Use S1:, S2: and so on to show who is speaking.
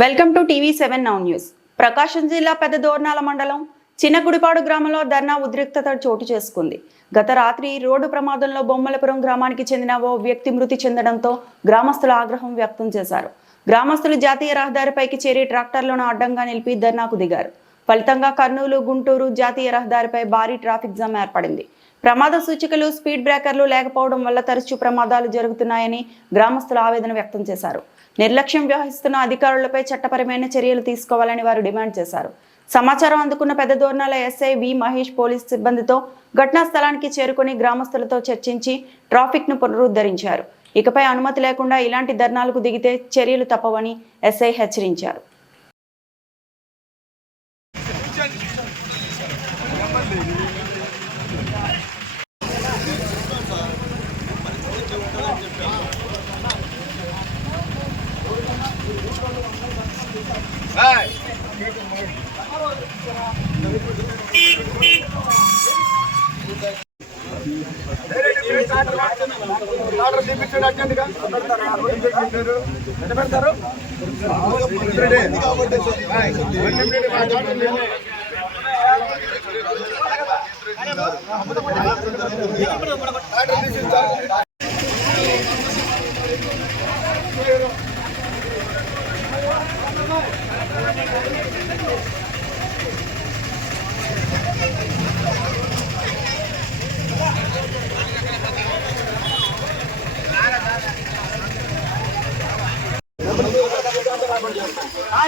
S1: Welcome to TV seven now news. Prakasam జిల్లా పెద్ద దోర్నాల మండలం చిన్నగుడిపాడు గ్రామంలో ధర్నా ఉద్రిక్తత చోటు చేసుకుంది. గత రాత్రి రోడ్డు ప్రమాదంలో బొమ్మలపురం గ్రామానికి చెందిన ఓ వ్యక్తి మృతి చెందడంతో గ్రామస్తులు ఆగ్రహం వ్యక్తం చేశారు. గ్రామస్తులు జాతీయ రహదారిపైకి చేరి ట్రాక్టర్లను అడ్డంగా నిలిపి ధర్నాకు దిగారు. ఫలితంగా కర్నూలు గుంటూరు జాతీయ రహదారిపై భారీ ట్రాఫిక్ జామ్ ఏర్పడింది. ప్రమాద సూచికలు స్పీడ్ బ్రేకర్లు లేకపోవడం వల్ల తరచూ ప్రమాదాలు జరుగుతున్నాయని గ్రామస్తులు ఆవేదన వ్యక్తం చేశారు. నిర్లక్ష్యం వ్యవహరిస్తున్న అధికారులపై చట్టపరమైన చర్యలు తీసుకోవాలని వారు డిమాండ్ చేశారు. సమాచారం అందుకున్న Pedda Dornala SI V Mahesh police సిబ్బందితో ఘటనా స్థలానికి చేరుకుని గ్రామస్తులతో చర్చించి ట్రాఫిక్ను పునరుద్ధరించారు. ఇకపై అనుమతి లేకుండా ఇలాంటి ధర్నాలకు దిగితే చర్యలు తప్పవని ఎస్ఐ హెచ్చరించారు.
S2: ఆర్డర్ చేయించండి అర్జెంటుగా ఎంత పెడతారు